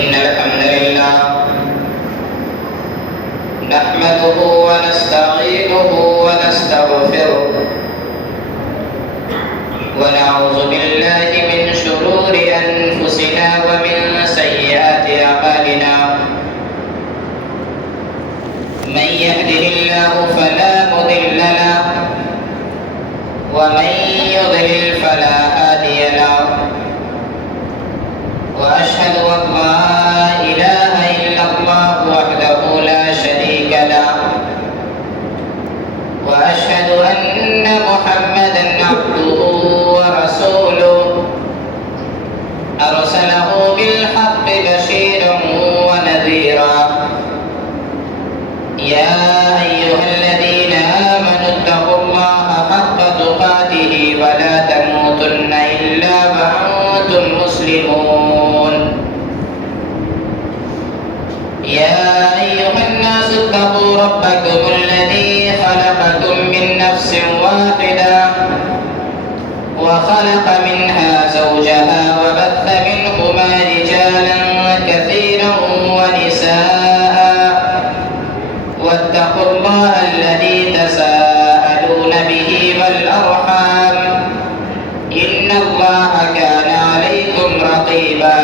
إن الحمد لله نحمده ونستعينه ونستغفره ونعوذ بالله من شرور أنفسنا ومن سيئات أعمالنا من يهده الله فلا مضل له ومن يضلل فلا هادي له وأشهد أن لا إله إلا الله وحده لا شريك له وأشهد أن محمدا عبده ورسوله أرسله بالحق بشيرا ونذيرا يا أيها الذين آمنوا اتقوا الله حق تقاته ولا تموتن إلا وأنتم مسلمون يا أيها الناس اتقوا ربكم الذي خلقكم من نفس واحدة وخلق منها زوجها وبث منهما رجالا كثيرا ونساء واتقوا الله الذي تساءلون به والأرحام إن الله كان عليكم رقيبا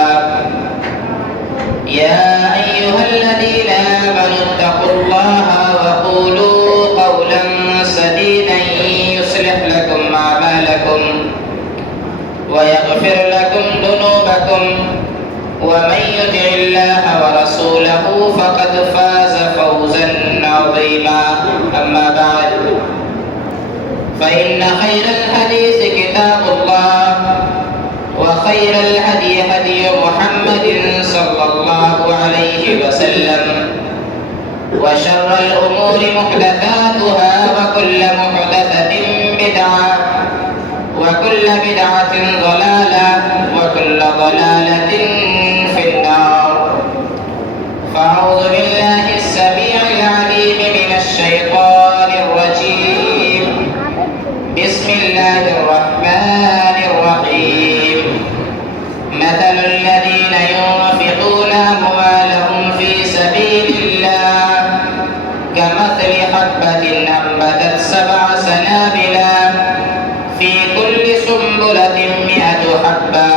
يا أيها الذين آمنوا اتقوا الله وقولوا قولا سديدا يصلح لكم أعمالكم ويغفر لكم ذنوبكم ومن يطع الله ورسوله فقد فاز فوزا عظيما أما بعد فإن خير الحديث كتاب الله وخير الهدي هدي محمد صلى الله عليه وسلم وشر الأمور محدثاتها وكل محدثة بدعة وكل بدعة ضلالة وكل ضلالة في النار فأعوذ بالله السميع العليم من الشيطان الرجيم بسم الله الرحمن الرحيم مثل الذين ينفقون أموالهم في سبيل الله كمثل حبة أنبتت 7 سنابل في كل سنبلة 100 حبة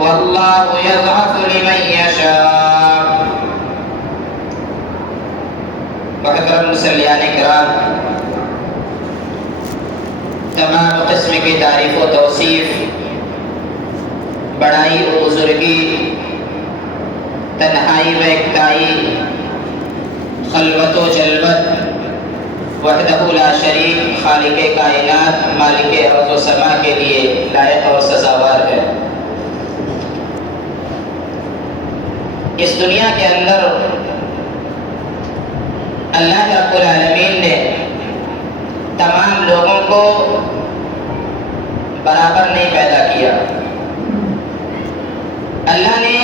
والله يضعف لمن يشاء. محترم مسلیان کرام، تمام قسم کی تعریف و توصیف، بڑائی و بزرگی، تنہائی و اکتائی، خلوت و جلوت، وحدہ لا شریک خالق کائنات مالک ارض و سما کے لیے لائق اور سزاوار ہے۔ اس دنیا کے اندر اللہ رب العالمین نے تمام لوگوں کو برابر نہیں پیدا کیا۔ اللہ نے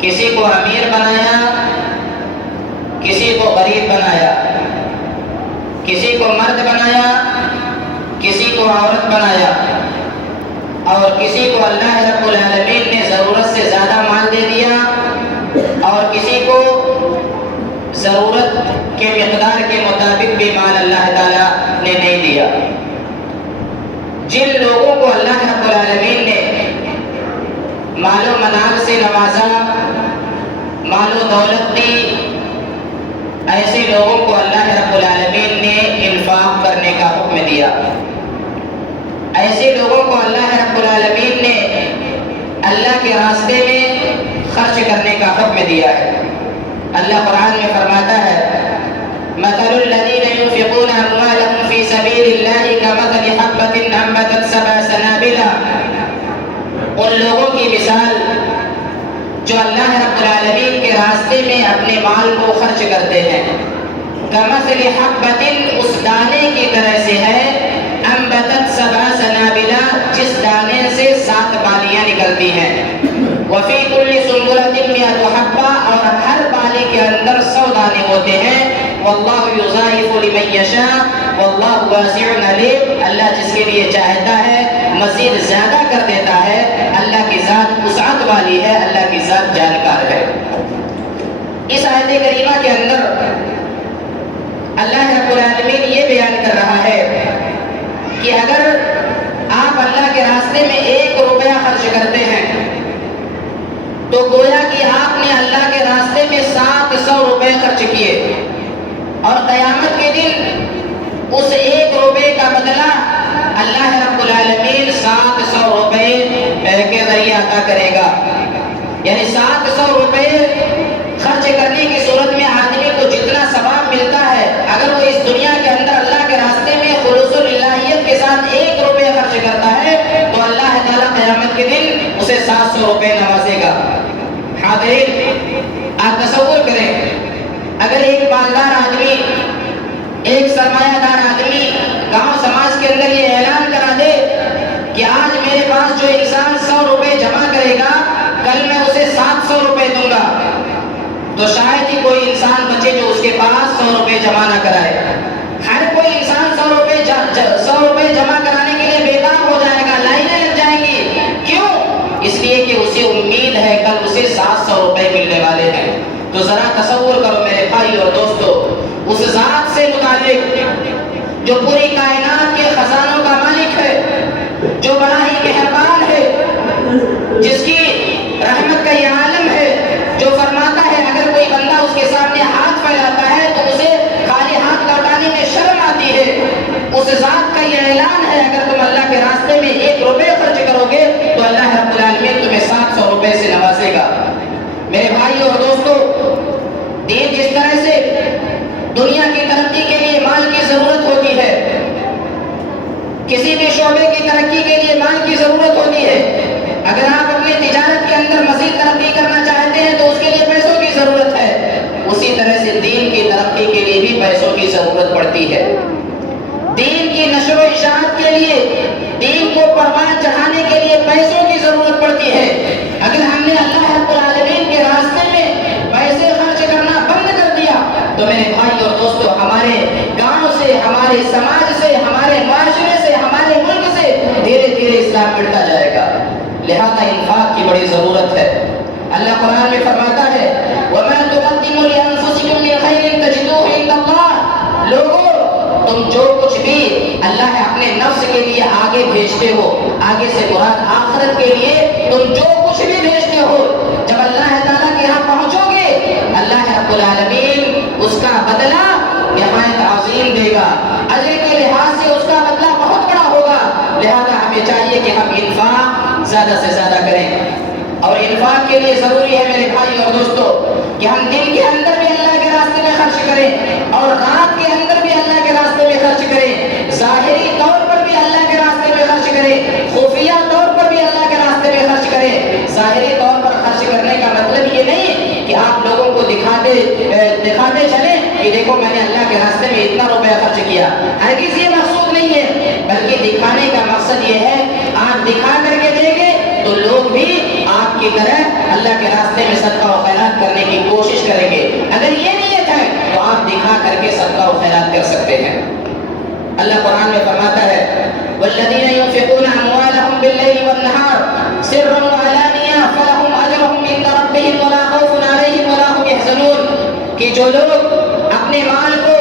کسی کو امیر بنایا، کسی کو غریب بنایا، کسی کو مرد بنایا، کسی کو عورت بنایا، اور کسی کو اللہ رب العالمین نے ضرورت سے زیادہ مال دے دیا اور کسی کو ضرورت کے مقدار کے مطابق بھی مال اللہ تعالیٰ نے نہیں دیا۔ جن لوگوں کو اللہ رب العالمین نے مال و منال سے نوازا، مال و دولت دی، ایسے لوگوں کو اللہ رب العالمین نے انفاق کرنے کا حکم دیا۔ ایسے لوگوں کو اللہ رب العالمین نے اللہ کے راستے میں خرچ کرنے کا حکم دیا ہے۔ اللہ قرآن میں فرماتا ہے مثل الذين ينفقون أموالهم في سبيل الله كمثل حبة أنبتت 7 سنابل، ان لوگوں کی مثال جو اللہ رب العالمین کے راستے میں اپنے مال کو خرچ کرتے ہیں، کمثل حبة اس دانے کی طرح سے ہے، انبتت 7 سنابل جس دانے سے 7 بالیاں نکلتی ہیں، وفی کل سنبلۃ 100 حبہ اور ہر بالی کے اندر 100 دانے ہوتے ہیں، واللہ یضاعف لمن یشاء واللہ واسع علیم، اللہ جس کے لیے چاہتا ہے مزید زیادہ کر دیتا ہے، اللہ کی ذات وسعت والی ہے، اللہ کی ذات جانکار ہے۔ اس آیت کریمہ کے اندر اللہ رب العالمین یہ بیان کر رہا ہے کہ اگر آپ اللہ کے راستے میں 1 روپیہ خرچ کرتے ہیں تو گویا کہ آپ نے اللہ کے راستے میں 700 روپے خرچ کیے، اور قیامت کے دن اس 1 روپے کا بدلہ اللہ رب العالمین 700 روپے کے ذریعے عطا کرے گا۔ یعنی 700 روپے خرچ کرنے کی صورت میں آدمی کو جتنا ثواب ملتا ہے، اگر وہ اس دنیا کے اندر اللہ کے راستے میں خلوص اللہیت کے ساتھ 1 روپے خرچ کرتا ہے تو اللہ تعالیٰ قیامت کے دن اسے 700 روپے نوازے گا۔ حاضرین، آپ تصور کریں، اگر ایک مالدار آدمی، ایک سرمایہ دار آدمی گاؤں سماج کے اندر یہ اعلان کرا دے کہ آج میرے پاس جو انسان 100 روپے جمع کرے گا کل میں اسے 700 روپے دوں گا، تو شاید ہی کوئی انسان بچے جو اس کے پاس 100 روپے جمع نہ کرائے۔ ہر کوئی انسان 100 روپے جمع کرانے کے لیے بےتاب ہو جائے گا، لائنیں لگ جائیں گی۔ کیوں؟ اس لیے کہ اسے امید ہے کل اسے 700 روپے ملنے والے ہیں۔ تو ذرا تصور کرو میرے بھائی اور دوستو، اس ذات سے متعلق جو پوری کائنات کے خزانوں کا مالک ہے، جو بڑا ہی مہربان ہے، جس کی رحمت کا یہ عالم ہے، جو فرماتا ہے اگر کوئی بندہ اس کے سامنے ہاتھ پھیلاتا ہے تو اسے خالی ہاتھ لوٹانے میں شرم آتی ہے، اس ذات کا یہ اعلان ہے اگر تم اللہ کے راستے میں 1 روپے خرچ کرو گے تو اللہ رب العالمین تمہیں 700 روپے سے نوازے گا۔ میرے بھائی اور دوستو، دین جس طرح سے دنیا کی ترقی کے لیے مال کی ضرورت ہوتی ہے، کسی بھی شعبے کی ترقی کے لیے مال کی ضرورت ہوتی ہے، اگر آپ اپنی تجارت کے اندر مزید ترقی کرنا چاہتے ہیں تو اس کے لیے پیسوں کی ضرورت ہے، اسی طرح سے دین کی ترقی کے لیے بھی پیسوں کی ضرورت پڑتی ہے۔ دین کی نشر و اشاعت کے لیے، دین کو پروان چڑھانے کے لیے پیسوں کی ضرورت پڑتی ہے۔ اگر ہم نے اللہ رب العالمین کے راستے میں پیسے خرچ کرنا بند کر دیا تو میرے بھائی اور دوستو، ہمارے گاؤں سے، ہمارے سماج سے، ہمارے معاشرے سے، ہمارے ملک سے دھیرے دھیرے اسلام مٹتا جائے گا۔ لہذا انفاق کی بڑی ضرورت ہے۔ اللہ قرآن میں فرماتا ہے وَمَا تُقَدِّمُوا لِأَنفُسِكُم مِّن خَيْرٍ تَجِدُوهُ عِندَ اللَّهِ، لوگوں تم جو کچھ بھی اللہ اپنے نفس کے لیے آگے بھیجتے ہو، آگے سے مراد آخرت کے لیے تم جو کچھ بھی بھیجتے ہو، جب اللہ تعالیٰ کے یہاں پہنچو گے اللہ رب العالمین اس کا بدلہ نہایت عظیم دے گا، اجر کے لحاظ سے اس کا بدلہ بہت بڑا ہوگا۔ لہذا ہمیں چاہیے کہ ہم انفاق زیادہ سے زیادہ کریں، اور انفاق کے لیے ضروری ہے میرے بھائی اور دوستو کہ ہم دن کے اندر بھی اللہ کے راستے میں خرچ کریں اور رات کے اندر بھی اللہ کے راستے میں خرچ کریں، ظاہری طور پر بھی اللہ کے راستے میں خرچ کریں، خفیہ طور پر بھی اللہ کے راستے میں خرچ کریں۔ ظاہری طور پر خرچ کرنے کا مطلب یہ نہیں کہ آپ لوگوں کو دکھاتے چلیں کہ دیکھو میں نے اللہ کے راستے میں اتنا روپیہ خرچ کیا، ہرگز یہ مقصود نہیں ہے، بلکہ دکھانے کا مقصد یہ ہے آپ دکھا کر کے دیں گے تو لوگ بھی آپ کی طرح اللہ کے راستے میں صدقہ و خیرات کرنے کی کوشش کریں گے۔ اگر یہ نیت ہے تو آپ دکھا کر کے صدقہ و خیرات کر سکتے ہیں۔ اللہ قرآن میں فرماتا ہے وَالَّذِينَ يُنْفِقُونَ أَمْوَالَهُمْ بِاللَّيْلِ وَالنَّهَارِ سِرًّا وَعَلَانِيَةً فَلَهُمْ أَجْرُهُمْ عِندَ رَبِّهِمْ وَلَا خَوْفٌ عَلَيْهِمْ وَلَا هُمْ يَحْزَنُونَ، کہ جو لوگ اپنے مال کو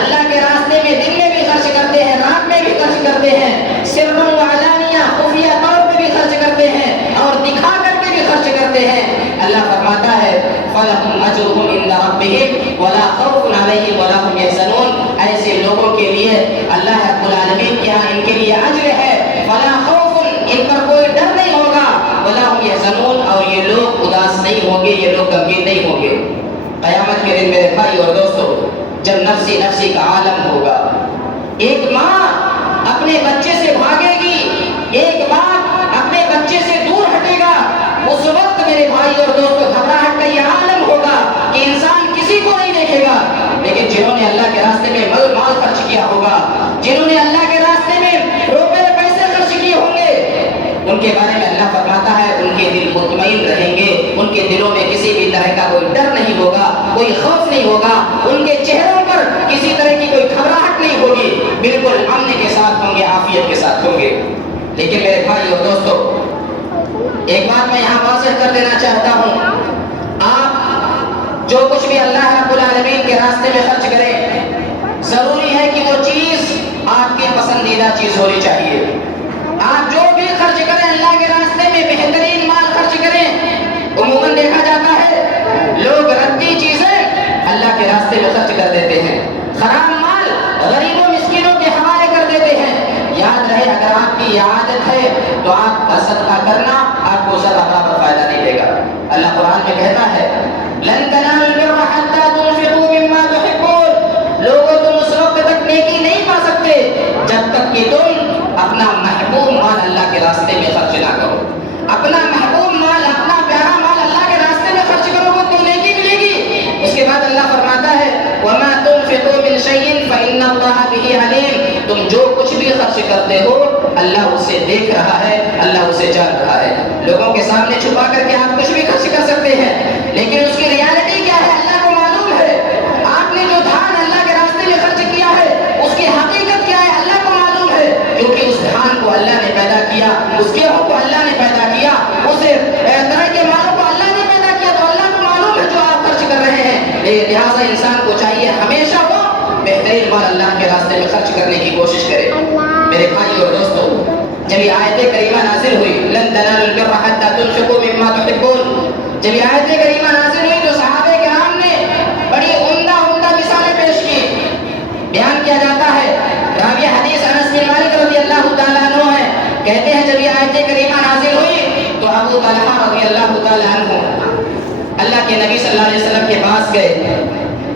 اللہ کے راستے میں دن میں بھی خرچ کرتے ہیں، رات میں بھی خرچ کرتے ہیں، سِرًّا وَعَلَانِيَةً خفیہ طور پہ بھی خرچ کرتے ہیں اور دکھا کر کے بھی خرچ کرتے ہیں، اللہ فرماتا ہے فَلَهُمْ أَجْرُهُمْ عِندَ رَبِّهِمْ وَلَا خَوْفٌ عَلَيْهِمْ وَلَا هُمْ يَحْزَنُونَ، ایسے لوگوں کے لیے اللہ رب العالمین کے ہاں ان کے لیے اجر ہے، وَلَا خَوْفٌ، ان پر کوئی ڈر نہیں ہوگا، وَلَا هُمْ يَحْزَنُونَ، اور یہ لوگ اداس نہیں ہوں گے، یہ لوگ غمگین نہیں ہوں گے۔ قیامت کے دن میرے بھائی اور دوستو، جب نفسی نفسی کا عالم ہوگا، ایک ماں اپنے بچے سے بھاگے گی، ایک باپ اپنے بچے سے دور ہٹے گا، اس وقت میرے بھائی اور دوستو گھبراہٹ کا یہ عالم ہوگا کہ انسان کسی کو نہیں دیکھے گا، لیکن جنہوں نے اللہ کے راستے میں مال خرچ کیا ہوگا، جنہوں نے اللہ کے راستے میں روپے پیسے خرچ کیے ہوں گے، ان کے بارے میں اللہ فرماتا ہے ان کے دل مطمئن رہیں گے، ان کے دلوں میں کسی بھی طرح کا کوئی ڈر نہیں ہوگا، کوئی خوف نہیں ہوگا، ان کے چہروں پر کسی طرح کی کوئی گھبراہٹ نہیں ہوگی، بالکل امن کے ساتھ ہوں گے، عافیت کے ساتھ ہوں گے۔ لیکن میرے بھائی اور دوستو، ایک بات میں یہاں واضح کر دینا چاہتا ہوں، آپ جو کچھ بھی اللہ رب العالمین کے راستے میں خرچ کریں، ضروری ہے کہ وہ چیز آپ کی پسندیدہ چیز ہونی چاہیے۔ آپ جو بھی خرچ کریں اللہ کے راستے میں بہترین مال خرچ کریں۔ عموماً دیکھا جاتا ہے لوگ ردی چیزیں اللہ کے راستے میں خرچ کر دیتے ہیں، خراب مال غریبوں مسکینوں کے حوالے کر دیتے ہیں۔ یاد رہے، اگر آپ کی یہ عادت ہے تو آپ کا صدقہ کرنا آپ کو ذرا برابر فائدہ نہیں دے گا۔ اللہ قرآن میں کہتا ہے لن تنالوا البر حتى تنفقوا مما تحبون، لوگوں تم اس وقت تک نیکی نہیں پا سکتے جب تک کہ تم اپنا محبوب مال اللہ کے راستے میں خرچ نہ کرو۔ اپنا محبوب مال، اپنا پیارا مال اللہ کے راستے میں خرچ کرو گے تو نیکی ملے گی۔ اس کے بعد اللہ فرماتا ہے وَمَا تُنْفِقُوا مِنْ شَيْءٍ فَإِنَّ اللَّهَ بِهِ عَلِيمٌ، تم جو کچھ بھی خرچ کرتے ہو اللہ اسے دیکھ رہا ہے، اللہ اسے جان رہا ہے۔ لوگوں کے سامنے چھپا کر کے آپ کچھ بھی خرچ کر سکتے ہیں، لیکن اس کی ریالٹی کیا ہے اللہ کو معلوم ہے۔ آپ نے جو دھان اللہ کے راستے میں خرچ کیا ہے اس کی حقیقت کیا ہے اللہ کو معلوم ہے، کیونکہ اس دھان کو اللہ نے پیدا کیا، اس گیہوں کو اللہ نے پیدا کیا، اس طرح کے مالوں کو اللہ نے پیدا کیا، تو اللہ کو معلوم ہے جو آپ خرچ کر رہے ہیں۔ لہٰذا انسان کو چاہیے ہمیشہ وہ بہترین مال اللہ کے راستے میں خرچ کرنے کی کوشش کرے۔ میرے بھائی اور دوستو، جب یہ آیت کریمہ نازل ہوئی لن تنالوا البر حتى تنفقوا مما تحبون، جب یہ آیت کریمہ نازل ہوئی تو صحابہ کرام نے بڑی عمدہ مثالیں پیش کی۔ بیان کیا جاتا ہے راوی حدیث انس بن مالک رضی اللہ تعالیٰ عنہ ہے، کہتے ہیں جب یہ آیت کریمہ نازل ہوئی تو ابو طلحہ رضی اللہ تعالیٰ عنہ اللہ کے نبی صلی اللہ علیہ وسلم کے پاس گئے۔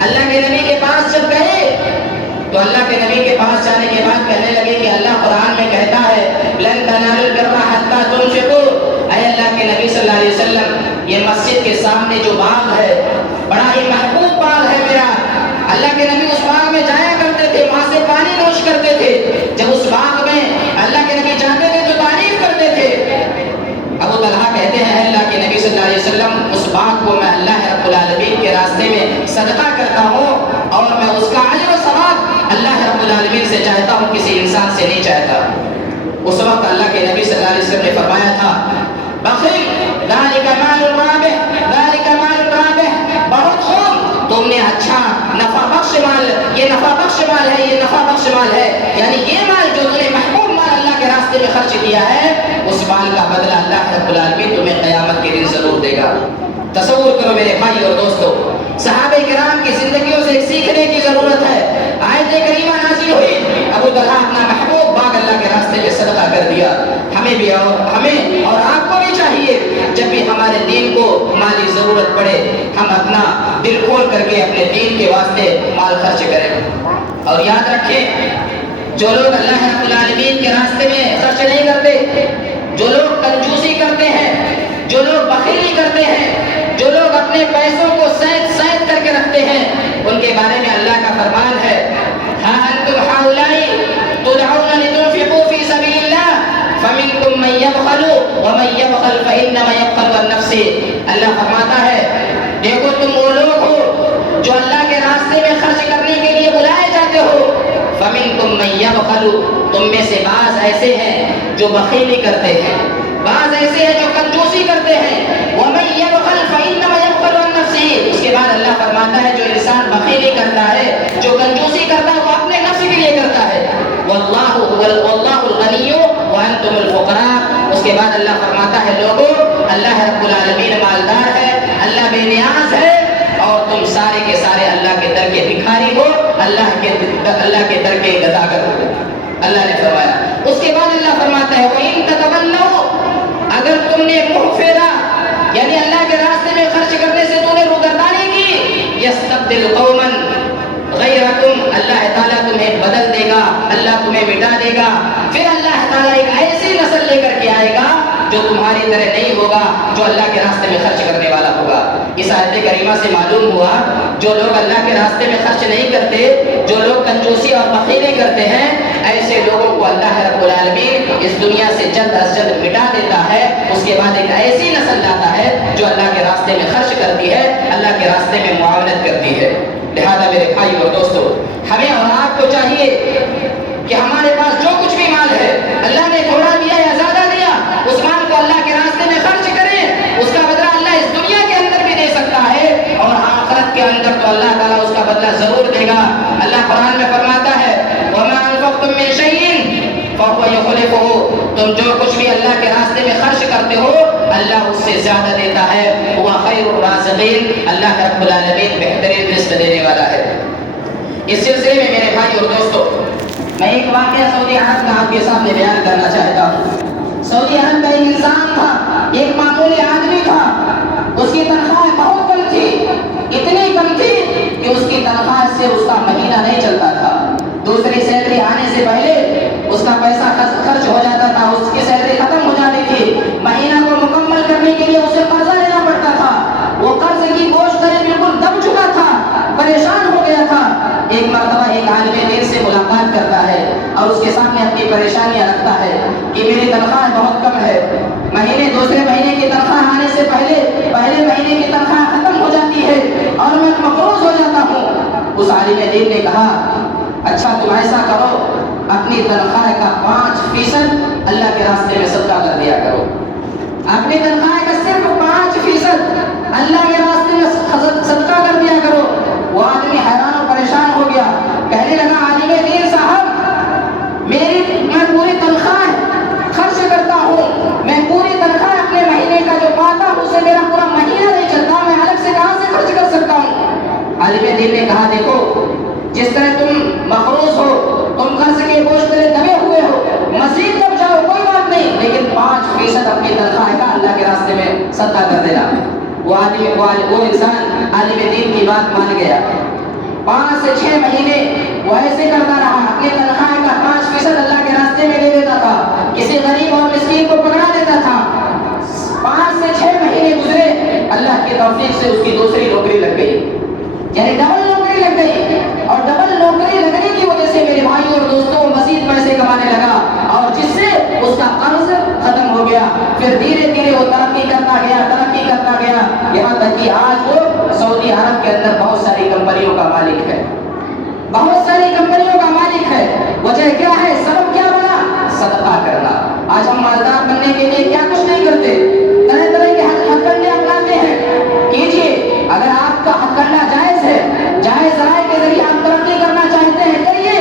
اللہ کے نبی کے پاس جب گئے تو اللہ کے نبی کے پاس جانے کے بعد کہنے لگے کہ اللہ قرآن میں کہتا ہے لن تنالوا البر حتى تنفقوا، اے اللہ کے نبی صلی اللہ علیہ وسلم یہ مسجد کے سامنے جو باغ ہے بڑا ہی محبوب باغ ہے میرا، اللہ کے نبی اس باغ میں جایا کرتے تھے، وہاں سے پانی نوش کرتے تھے، جب اس باغ میں اللہ کے نبی جاتے تھے تو تعریف کرتے تھے۔ ابو طلحہ کہتے ہیں اے اللہ کے نبی صلی اللہ علیہ وسلم اس باغ کو میں اللہ رب العالمین کے راستے میں صدقہ کرتا ہوں اور میں اس کا اجر و ثواب اللہ رب العالمین سے چاہتا ہوں، کسی انسان سے نہیں چاہتا۔ اس وقت اللہ کے نبی صلی اللہ علیہ وسلم نے فرمایا تھا بخیل ذالک مال رابح، ذالک مال رابح، بہت خوب، تم نے اچھا نفع بخش مال، یہ نفع بخش مال ہے، یہ نفع بخش مال ہے، یعنی یہ مال جو تم نے محبوب مال اللہ کے راستے میں خرچ کیا ہے اس مال کا بدلہ اللہ رب العالمین تمہیں قیامت کے دن ضرور دے گا۔ تصور کرو میرے بھائی اور دوستو، صحابہ کرام کی زندگیوں سے ایک سیکھنے کی ضرورت ہے۔ آیت کریمہ نازل ہوئی، ابو طلحہ اپنا محبوب باغ اللہ کے راستے میں صدقہ کر دیا۔ ہمیں بھی اور آپ کو بھی چاہیے جب بھی ہمارے دین کو مالی ضرورت پڑے ہم اپنا دل کھول کر کے اپنے دین کے واسطے مال خرچ کریں۔ اور یاد رکھیں جو لوگ اللہ رب العالمین کے راستے میں خرچ نہیں کرتے، جو لوگ کنجوسی کرتے ہیں، جو لوگ بخیلی کرتے ہیں، جو لوگ اپنے پیسوں کو سید کر کے رکھتے ہیں، ان کے بارے میں اللہ کا فرمان ہے ہاں انتم ہؤلاء تدعون لتنفقوا في سبيل الله فمنكم من يبخل ومن يبخل فانما يبخل عن نفسه۔ اللہ فرماتا ہے دیکھو تم وہ لوگ ہو جو اللہ کے راستے میں خرچ کرنے کے لیے بلائے جاتے ہو، فمنکم من یبخل، تم میں سے بعض ایسے ہیں جو بخیلی کرتے ہیں، بعض ایسے ہیں جو کنجوسی کرتے ہیں، ومن یبخل فانما یبخل عن نفسه۔ اس کے بعد اللہ فرماتا ہے جو انسان بخیلی کرتا ہے، جو کنجوسی کرتا ہے وہ اپنے نفس کے لیے کرتا ہے، واللہ الغنی وانتم الفقراء۔ اس کے بعد اللہ فرماتا ہے لوگوں اللہ رب العالمین مالدار ہے، اللہ بے نیاز ہے اور تم سارے کے سارے اللہ کے در کے بھکاری ہو، اللہ کے در کے گداگر ہو۔ اللہ نے فرمایا، اس کے بعد اللہ فرماتا ہے وَإِن تَتَوَلَّوْا، اگر تم نے منہ پھیرا یعنی اللہ کے راستے میں خرچ کرنے سے تم نے روگردانی کی، يَسْتَبْدِلْ قَوْمًا غیرکم، اللہ تعالیٰ تمہیں بدل دے گا، اللہ تمہیں مٹا دے گا، پھر اللہ تعالیٰ ایک ایسی نسل لے کر کے آئے گا جو تمہاری طرح نہیں ہوگا، جو اللہ کے راستے میں خرچ کرنے والا ہوگا۔ اس آیت کریمہ سے معلوم ہوا جو لوگ اللہ کے راستے میں خرچ نہیں کرتے، جو لوگ کنجوسی اور بخیلی کرتے ہیں، ایسے لوگوں کو اللہ رب العالمین اس دنیا سے جلد از جلد مٹا دیتا ہے، اس کے بعد ایک ایسی نسل لاتا ہے جو اللہ کے راستے میں خرچ کرتی کرتی ہے, اللہ کے راستے میں معاونت کرتی ہے. لہذا میرے بھائی اور دوستو, ہمیں اور آپ کو چاہیے کہ ہمارے پاس جو کچھ بھی مال ہے, اللہ نے تھوڑا دیا یا زیادہ دیا, اس مال کو اللہ کے راستے میں خرچ کریں. اس کا بدلہ اللہ اس دنیا کے اندر بھی دے سکتا ہے, اور آخرت کے اندر تو اللہ تعالیٰ اس کا بدلہ ضرور دے گا. اللہ قرآن میں فرماتا ہے وَمَا أَنفَقْتُم مِّن شَيْءٍ فَهُوَ يُخْلِفُهُ, تم جو کچھ بھی اللہ کے راستے میں خرچ کرتے ہو اللہ اس سے زیادہ دیتا ہے. هُوَ خَيْرُ الرَّازِقِينَ, اللہ رب العالمین بہترین رزق دینے والا ہے. اس سلسلے میں میرے بھائی اور دوستو, میں ایک واقعہ سعودی عرب کا آپ کے سامنے بیان کرنا چاہتا ہوں. سعودی عرب کا ایک انسان تھا, ایک معمولی آدمی تھا. اس کی تنخواہ بہت کم تھی, اتنی کم تھی کہ اس کی تنخواہ سے اس کا مہینہ نہیں چلتا تھا. دوسری سیلری آنے سے پہلے اس کا پیسہ خرچ ہو جاتا تھا, اس کی سیلری ختم ہو جاتی تھی. مہینہ کو مکمل کرنے کے لیے اسے قرضہ لینا پڑتا تھا. وہ قرض کی بوجھ سے بالکل دب چکا تھا, پریشان ہو گیا تھا. ایک مرتبہ ایک عالم دین سے ملاقات کرتا ہے اور اس کے سامنے اپنی پریشانیاں رکھتا ہے کہ میری تنخواہ بہت کم ہے, دوسرے مہینے کی تنخواہ آنے سے پہلے مہینے کی تنخواہ ختم ہو جاتی ہے اور میں مقروض ہو جاتا ہوں. اس عالم دین نے کہا اچھا تم ایسا کرو, اپنی تنخواہ کا 5% اللہ کے راستے میں صدقہ کر دیا کرو. اپنی تنخواہ کا صرف 5% اللہ کے راستے میں صدقہ کر دیا کرو. وہ آدمی حیران و پریشان ہو گیا, کہنے لگا عالم دین صاحب میں پوری تنخواہ خرچ کرتا ہوں, میں پوری تنخواہ اپنے مہینے کا جو پاتا ہوں اسے میرا پورا مہینہ نہیں چلتا, میں الگ سے کہاں سے خرچ کر سکتا ہوں. عالم دین نے کہا دیکھو جس طرح تم مقروض ہو, تم قرض کے بوجھ تلے دبے ہوئے ہو, مزید دب جاؤ کوئی بات نہیں, لیکن 5% اپنی تنخواہ کا اللہ کے راستے میں صدقہ کر دینا. وہ انسان عالم دین کی بات مان گیا. 5 سے 6 مہینے وہ ایسے کرتا رہا, اپنی تنخواہ کا 5% اللہ کے راستے میں دے دیتا تھا, کسی غریب اور مسکین کو پکڑا دیتا تھا. 5 سے 6 مہینے گزرے, اللہ کی توفیق سے اس کی دوسری نوکری لگ گئی, یعنی ڈبل نوکری لگ گئی. اور ڈبل نوکری لگنے کی وجہ سے میرے بھائی اور دوستوں مزید پیسے کمانے لگا, اور جس سے اس کا قرض ختم ہو گیا. پھر دھیرے دھیرے وہ ترقی کرتا گیا, یہاں تک کہ آج وہ سعودی عرب کے اندر بہت ساری کمپنیوں کا مالک ہے, وجہ کیا ہے, سبب کیا بنا, صدقہ کرنا. آج ہم مالدار بننے کے لیے کیا کچھ نہیں کرتے, طرح طرح کے ہتھ کنڈے اپناتے ہیں. کیجیے, اگر آپ کا ہتھ کنڈا جائز ہے, جائز رائے کے ذریعے آپ ترقی کرنا چاہتے ہیں کریے,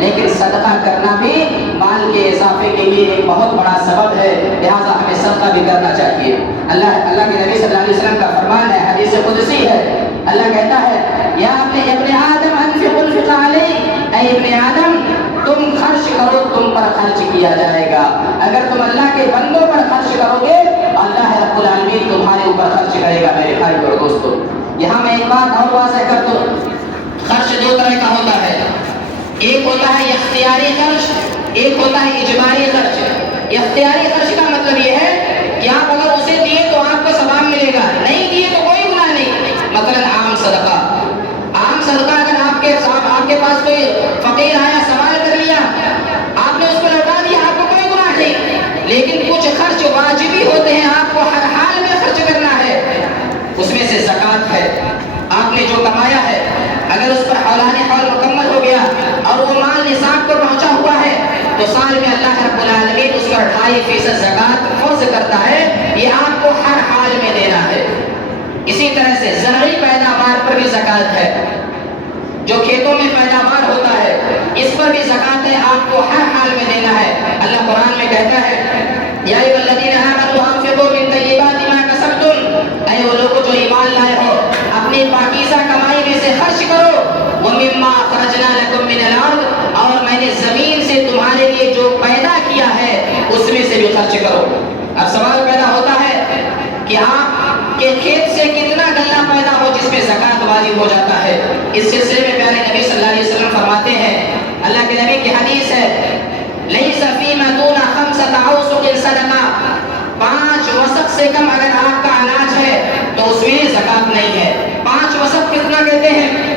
لیکن صدقہ کرنا بھی مال کے اضافے کے لیے ایک بہت بڑا سبب ہے. لہٰذا ہمیں صدقہ بھی کرنا چاہیے. اللہ کے نبی صلی اللہ علیہ وسلم کا فرمان ہے, حدیث قدسی ہے, اللہ کہتا ہے یا ابن آدم انفق علیہ, اے ابن آدم تم خرچ کرو, تم پر خرچ کیا جائے گا. اگر تم اللہ کے بندوں پر خرچ کرو گے اللہ رب العالمین تمہارے اوپر خرچ کرے گا. میرے بھائی اور دوستو, یہاں میں ایک بات اور واضح کر دوں, خرچ 2 طرح کا ہوتا ہے. ایک ہوتا ہے اختیاری خرچ, ایک ہوتا ہے اجباری خرچ. اختیاری خرچ کا مطلب یہ ہے کہ آپ اگر اسے دیے تو آپ کو ثواب ملے گا, نہیں دیے تو کوئی گناہ نہیں. مثلا عام صدقہ اگر آپ کے پاس کوئی فقیر آیا, سوال کر لیا, آپ نے اس کو لوٹا دیا, آپ کو کوئی گناہ نہیں. لیکن کچھ خرچ واجبی ہوتے ہیں, آپ کو ہر حال میں خرچ کرنا ہے. اس میں سے زکوٰۃ ہے. آپ نے جو کمایا ہے اگر اس پر حولان حول مکمل ہو گیا اور وہ مال نصاب کو پہنچا ہوا ہے تو سال میں اللہ رب العالمین اس پر 2.5% زکوٰۃ فرض کرتا ہے. یہ آپ کو ہر حال میں دینا ہے. اسی طرح سے زرعی پیداوار پر بھی زکوٰۃ ہے, جو کھیتوں میں پیداوار ہوتا ہے اس پر بھی زکوٰۃ ہے, آپ کو ہر حال میں دینا ہے. اللہ قرآن میں کہتا ہے یا ایھا الذین آمنوا انفقوا من طیبات ما کسبتم, اے وہ لوگ جو ایمان لائے ہو اپنی پاکیزہ کمائی میں سے خرچ کرو. ومما اخرجنا لکم من الارض, اور میں نے زمین سے تمہارے لیے جو پیدا کیا ہے اس میں سے بھی خرچ کرو. اب سوال پیدا ہوتا ہے کہ آپ کے کھیت سے کتنا غلہ پیدا ہو جس میں زکوٰۃ واجب ہو جاتا ہے. اس سلسلے میں پیارے نبی صلی اللہ علیہ وسلم فرماتے ہیں, اللہ کے نبی کی حدیث ہے لیس فیما دون 5 اوسق صدقہ, 5 وسق سے کم اگر آپ کا اناج ہے تو اس میں زکوٰۃ نہیں ہے. 5 وسق کتنا کہتے ہیں؟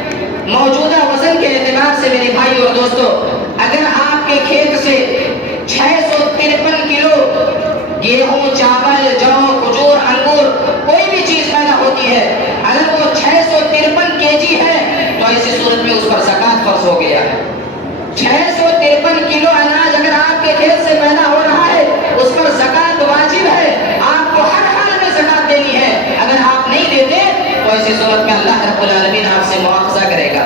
موجودہ وزن کے اعتبار سے میرے بھائی اور دوستو, اگر آپ کے کھیت سے 653 کلو گیہوں, چاول, جو, کھجور, انگور کوئی بھی چیز پیدا ہوتی ہے, فرض ہو گیا ہے۔ 653 کلو اناج اگر آپ کے کھیت سے پیدا ہو رہا ہے، اس پر زکوٰۃ واجب ہے، آپ کو ہر حال میں زکوٰۃ دینی ہے۔ اگر آپ نہیں دیتے تو ایسی صورت میں اللہ رب العالمین آپ سے مواخذہ کرے گا۔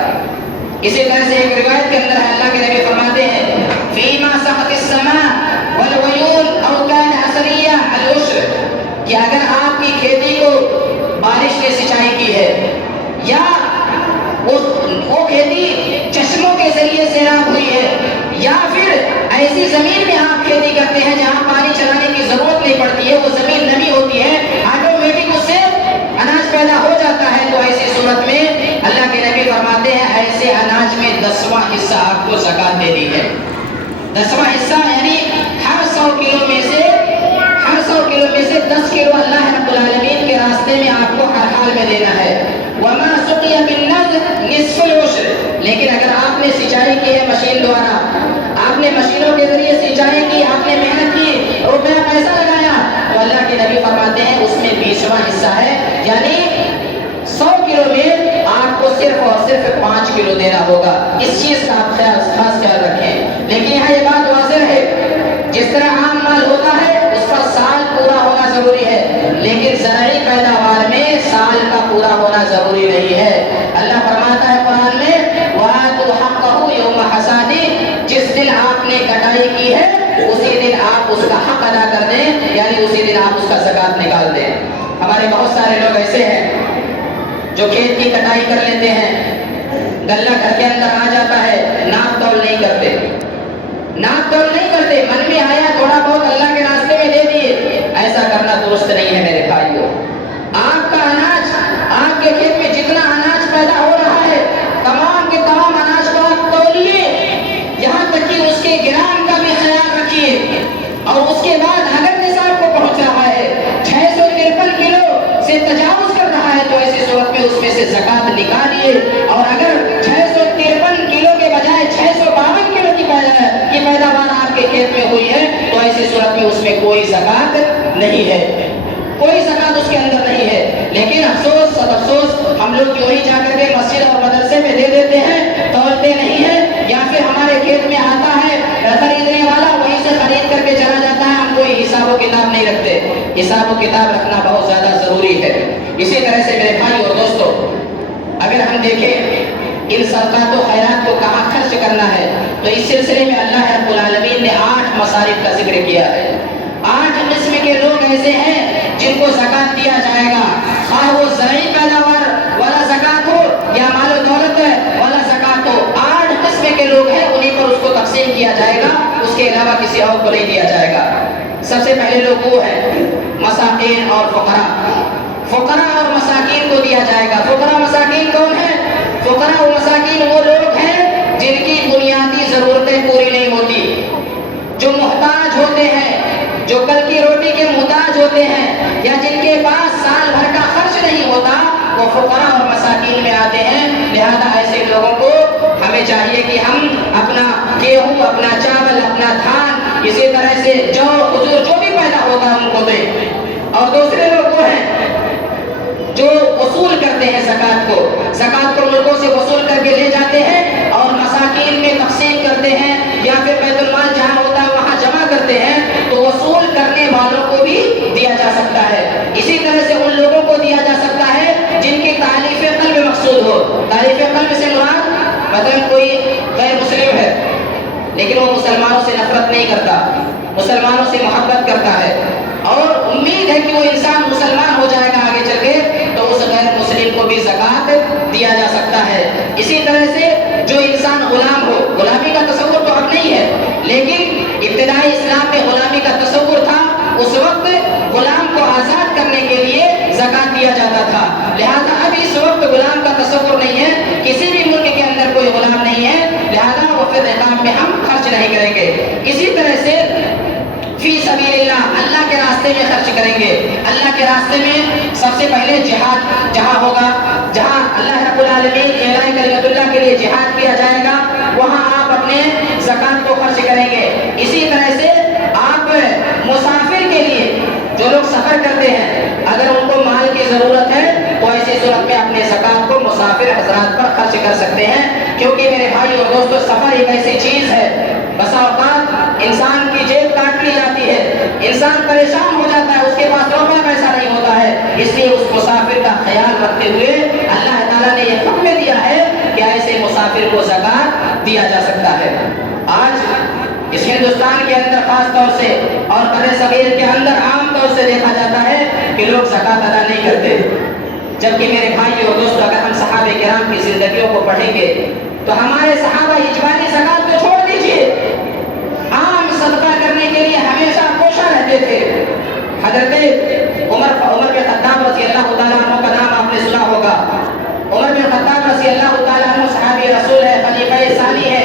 اسی طرح سے ایک روایت کے اندر ہے، اللہ کے نبی فرماتے ہیں فیما سقط السماء والعیون او کان عصریہ العشر، کہ اگر آپ کی کھیتی کو بارش نے سینچائی کی ہے یا وہ کھیتی چشموں کے ذریعے سیراب ہوئی ہے، یا پھر ایسی زمین میں آپ کھیتی کرتے ہیں جہاں پانی چلانے کی ضرورت نہیں پڑتی ہے، وہ زمین نمی ہوتی ہے، آٹومیٹک اس سے اناج پیدا ہو جاتا ہے، تو ایسی صورت میں اللہ کے نبی فرماتے ہیں ایسے اناج میں 10واں حصہ آپ کو زکوٰۃ دینی ہے۔ 10واں حصہ یعنی ہر 100 کلو میں سے 10 کلو اللہ رب العالمین کے راستے میں آپ کو ہر حال میں دینا ہے۔ وما سقي بالنضح نصف العشر، لیکن اگر آپ نے سینچائی کی ہے مشین دوارا، آپ نے مشینوں کے ذریعے سینچائی کی، آپ نے محنت کی، روپیہ پیسہ لگایا، تو اللہ کے نبی فرماتے ہیں اس میں 20واں حصہ ہے، یعنی 100 کلو میں آپ کو صرف اور صرف 5 کلو دینا ہوگا۔ اس چیز کا آپ خاص خیال رکھیں۔ لیکن یہاں یہ بات واضح ہے، جس طرح عام مال ہوتا ہے اس پر سال پورا ہونا ضروری ہے، لیکن زرعی پیداوار میں سال کا پورا ہونا ضروری نہیں ہے۔ اللہ فرماتا ہے قرآن میں وَآتُوا حَقَّهُ يَوْمَ حَصَادِهِ، جس دن آپ نے کٹائی کی ہے اسی دن آپ اس کا حق ادا کر دیں، یعنی اسی دن آپ اس کا زکوٰۃ نکال دیں۔ ہمارے بہت سارے لوگ ایسے ہیں جو کھیت کی کٹائی کر لیتے ہیں، غلہ گھر کے اندر آ جاتا ہے، ناپ تول نہیں کرتے، من میں آیا تھوڑا بہت اللہ کے راستے میں دے دیے۔ ایسا کرنا درست نہیں ہے میرے بھائیوں۔ آپ کا اناج، آپ کے کھیت میں جتنا اناج پیدا ہو رہا ہے، تمام کے تمام اناج کو آپ تولیے، یہاں تک کہ اس کے گرام کا بھی خیال رکھیے، اور اس کے بعد اگر نصاب کو پہنچ رہا ہے 653 کلو سے تجاوز کر رہا ہے تو ایسی صورت میں اس میں سے زکوٰۃ نکالیے، اور اگر 653 کلو کے بجائے 652 کلو کی پیداوار آپ کے کھیت میں ہوئی ہے تو ایسی صورت میں اس میں کوئی زکوٰۃ نہیں ہے، کوئی زکوٰۃ اس کے اندر نہیں ہے۔ لیکن افسوس سب افسوس، ہم لوگ جو ہی جا کر کے مسجد اور مدرسے میں دے دیتے ہیں، تولتے نہیں ہیں، یا پھر ہمارے کھیت میں آتا ہے خریدنے والا وہیں سے خرید کر کے چلا جاتا ہے، ہم کوئی حساب و کتاب نہیں رکھتے۔ حساب و کتاب رکھنا بہت زیادہ ضروری ہے۔ اسی طرح سے میرے بھائی اور دوستو، اگر ہم دیکھیں ان صدقات و خیرات کو کہاں خرچ کرنا ہے تو اس سلسلے میں اللہ رب العالمین نے 8 مصارف کا ذکر کیا ہے۔ 8 قسم کے لوگ ایسے ہیں جن کو زکوٰۃ دیا جائے گا، خواہ وہ زرعی پیداوار والا زکوٰۃ ہو یا مال و دولت والا زکوٰۃ ہو، 8 قسم کے لوگ ہیں، انہیں پر اس کو تقسیم کیا جائے گا، اس کے علاوہ کسی اور کو نہیں دیا جائے گا۔ سب سے پہلے لوگ وہ ہیں مساکین اور فقراء اور مساکین کو دیا جائے گا۔ فقراء مساکین کون ہیں؟ فقراء و مساکین وہ لوگ ہیں جن کی بنیادی ضرورتیں پوری نہیں ہوتی، جو محتاج ہوتے ہیں، جو کل کی روٹی کے محتاج ہوتے ہیں، یا جن کے پاس سال بھر کا خرچ نہیں ہوتا، وہ فقراء اور مساکین میں آتے ہیں۔ لہذا ایسے لوگوں کو ہمیں چاہیے کہ ہم اپنا گیہوں، اپنا چاول، اپنا دھان، اسی طرح سے جو کھجور جو بھی پیدا ہوگا ان کو دیں۔ اور دوسرے لوگ وہ ہیں جو وصول کرتے ہیں زکوٰۃ کو ملکوں سے وصول کر کے لے جاتے ہیں اور مساکین میں تقسیم کرتے ہیں، یا پھر بیت المال جہاں ہوتا ہے وہاں جمع کرتے ہیں، تو وصول کرنے والوں کو بھی دیا جا سکتا ہے۔ اسی طرح سے ان لوگوں کو دیا جا سکتا ہے جن کی تالیف قلب مقصود ہو۔ تالیف قلب سے مراد مثلا کوئی غیر مسلم ہے لیکن وہ مسلمانوں سے نفرت نہیں کرتا، مسلمانوں سے محبت کرتا ہے، اور امید ہے کہ وہ انسان مسلمان ہو جائے گا آگے چل کے، تو اس غیر مسلم کو بھی زکوٰۃ دیا جا سکتا ہے۔ اسی طرح سے جو انسان غلام ہو، غلامی کا تصور تو اب نہیں ہے، لیکن ابتدائی اسلام میں غلامی کا تصور تھا، اس وقت غلام کو آزاد کرنے کے لیے زکوٰۃ دیا جاتا تھا۔ لہذا اب اس وقت غلام کا تصور نہیں ہے، کسی بھی ملک کے اندر کوئی غلام نہیں ہے، لہذا وہ پھر رقاب میں ہم خرچ نہیں کریں گے۔ اسی طرح سے فی سبیل اللہ، اللہ کے راستے میں خرچ کریں گے۔ اللہ کے راستے میں سب سے پہلے جہاد جہاں ہوگا، جہاں اللہ رب العالمین اعلاء کلمت اللہ کے لیے جہاد کیا جائے گا، وہاں آپ اپنے زکوٰۃ کو خرچ کریں گے۔ اسی طرح سے آپ مسافر کے لیے، جو لوگ سفر کرتے ہیں، اگر ان کو مال کی ضرورت ہے تو ایسی صورت میں اپنے زکوٰۃ کو مسافر حضرات پر خرچ کر سکتے ہیں، کیونکہ میرے بھائی اور دوستو سفر ایک ایسی چیز ہے، بسا اوقات انسان کی جیب کاٹ لی جاتی ہے، انسان پریشان ہو جاتا ہے، اس کے پاس روپے پیسہ نہیں ہوتا ہے، اس لیے اس مسافر کا خیال رکھتے ہوئے اللہ تعالیٰ نے یہ حکم دیا ہے کہ ایسے مسافر کو زکوٰۃ دیا جا سکتا ہے۔ آج اس ہندوستان کے اندر خاص طور سے اور بر صغیر کے اندر عام طور سے دیکھا جاتا ہے کہ لوگ زکوٰۃ ادا نہیں کرتے، جبکہ میرے بھائی اور دوستو اگر ہم صحابہ کرام کی زندگیوں کو پڑھیں گے تو ہمارے صحابہ اجباری زکوٰۃ کو چھوڑ دیجیے، عام صدقہ کرنے کے لیے ہمیشہ کوشاں رہتے تھے۔ حضرت عمر بن خطاب رضی اللہ تعالیٰ عنہ کا نام آپ نے سنا ہوگا۔ عمر بن خطاب رضی اللہ تعالیٰ عنہ صحابی رسول ہے، خلیفہ ثانی ہے۔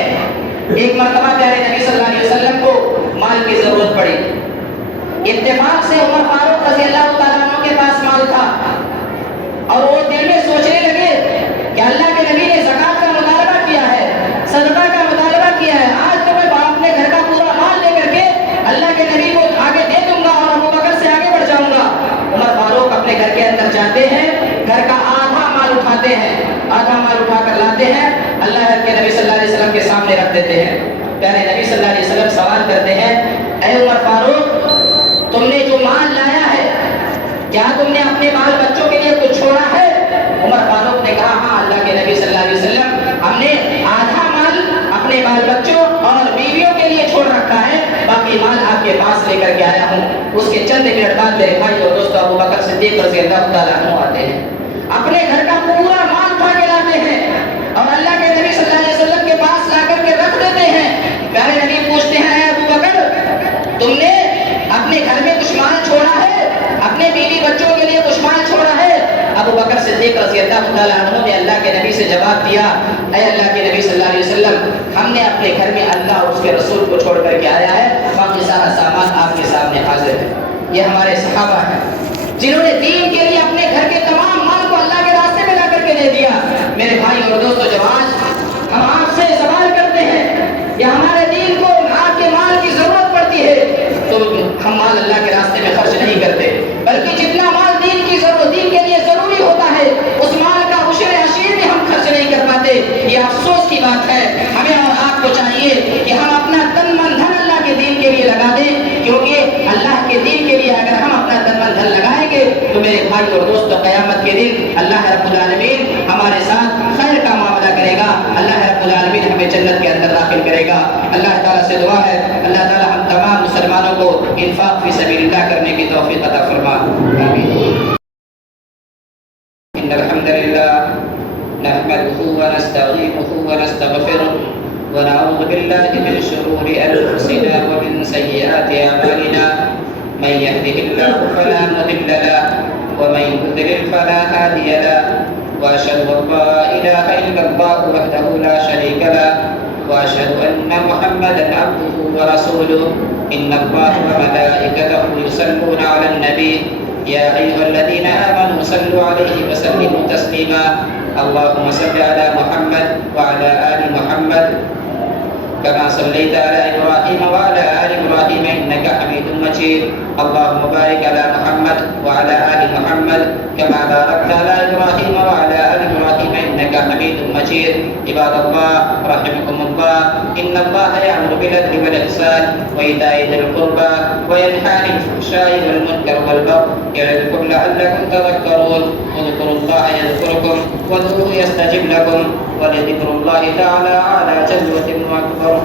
ایک مرتبہ پیارے نبی صلی اللہ علیہ وسلم کو مال کی ضرورت پڑی، اتفاق سے عمر فاروق رضی اللہ تعالیٰ عنہ کے پاس مال تھا، اور وہ دل میں سوچنے لگے کہ اللہ کے نبی نے زکوٰۃ کا مطالبہ کیا ہے، صدقہ کا مطالبہ کیا ہے، آج تو میں اپنے گھر کا پورا مال لے کر کے اللہ کے نبی کو آگے دے دوں گا اور ابو بکر سے آگے بڑھ جاؤں گا۔ عمر فاروق اپنے گھر کے اندر جاتے ہیں، گھر کا آدھا مال اٹھاتے ہیں، آدھا مال اٹھا کر لاتے ہیں، اللہ کے نبی صلی اللہ علیہ وسلم کے سامنے رکھ دیتے ہیں۔ پیارے نبی صلی اللہ علیہ وسلم سوال کرتے ہیں، اے عمر فاروق، تم نے جو مال لایا ہے کیا تم نے اپنے بال بچوں کے لیے کچھ چھوڑا ہے؟ عمر فاروق نے کہا، ہاں اللہ کے نبی صلی اللہ علیہ وسلم، ہم نے آدھا مال اپنے بال بچوں اور بیویوں کے لیے چھوڑ رکھا ہے، باقی مال آپ کے پاس لے کر کے آیا ہوں۔ اس کے چند منٹ بعد میرے بھائی اور دوستو ابو بکر صدیق رضی اللہ تعالیٰ عنہ آتے ہیں، اپنے گھر کا پورا مال اٹھا کے لاتے ہیں اور اللہ کے نبی صلی اللہ علیہ وسلم کے پاس لا کر کے رکھ دیتے ہیں۔ پیارے نبی پوچھتے ہیں، اے ابو بکر، تم نے اپنے گھر میں کچھ مال چھوڑا ہے، اپنے بیوی بچوں کے لیے کچھ مال چھوڑا ہے؟ ابو بکر صدیق رضی اللہ تعالیٰ عنہ نے اللہ کے نبی سے جواب دیا، اے اللہ کے نبی صلی اللہ علیہ وسلم، ہم نے اپنے گھر میں اللہ اور اس کے رسول کو چھوڑ کر کے آیا ہے، باقی سارا سامان آپ کے سامنے حاضر ہے۔ یہ ہمارے صحابہ ہیں جنہوں نے دین کے لیے اپنے گھر کے تمام مال کو اللہ کے راستے میں لا کر کے دے دیا۔ میرے بھائی اور دوستو، جب آج ہم آپ سے سوال کرتے ہیں یا ہمارے دین کو آپ کے مال کی ضرورت پڑتی ہے تو ہم مال اللہ کے راستے میں خرچ نہیں کرتے، بلکہ جتنا مال دین کے لیے ضروری ہوتا ہے اس مال کا عشر عشیر بھی ہم خرچ نہیں کر پاتے۔ یہ افسوس کی بات ہے۔ ہمیں اور آپ کو چاہیے کہ ہم اپنا تن من دھن اللہ کے دین کے لیے لگا دیں، کیونکہ اللہ کے دین کے لیے اگر ہم اپنا تن من دھن لگائیں گے تو میرے بھائی اور دوستو قیامت کے دن اللہ رب العالمین ہمارے ساتھ خیر کا معاملہ کرے گا، اللہ رب العالمین ہمیں جنت کے اندر داخل کرے گا۔ اللہ تعالیٰ سے دعا ہے اللہ تعالیٰ ہم تمام مسلمانوں کو انفاق فی سبیل اللہ کرنے کی توفیق عطا فرما۔ آمین۔ ان الحمد لله نحمده ونستعينه ونستغفره ونعوذ بالله من شرور انفسنا ومن سيئات اعمالنا، من يهده الله فلا مضل له ومن يضلل فلا هادي له، واشهد ان لا اله الا الله وحده لا شريك له، واشهد ان محمدا عبده ورسوله، ان الله وملائكته يصلون على النبي، يا أيها الذين آمنوا صلوا عليه وسلموا تسليما، اللهم صل على محمد وعلى آل محمد كما صليت على إبراهيم وعلى آل إبراهيم إنك حميد مجيد، اللهم بارك على محمد وعلى آل محمد كما باركت على إبراهيم وعلى آل إبراهيم إنك حميد مجيد۔ عباد الله رحمكم الله، إن الله يأمر بالعدل والإحسان وإيتاء ذي القربى وينهى عن الفحشاء والمنكر والبغي يعظكم لعلكم تذكرون، اذكروا الله يذكركم وادعوه يستجب لكم، ولذكر الله تعالى أعلى جل وأكبر۔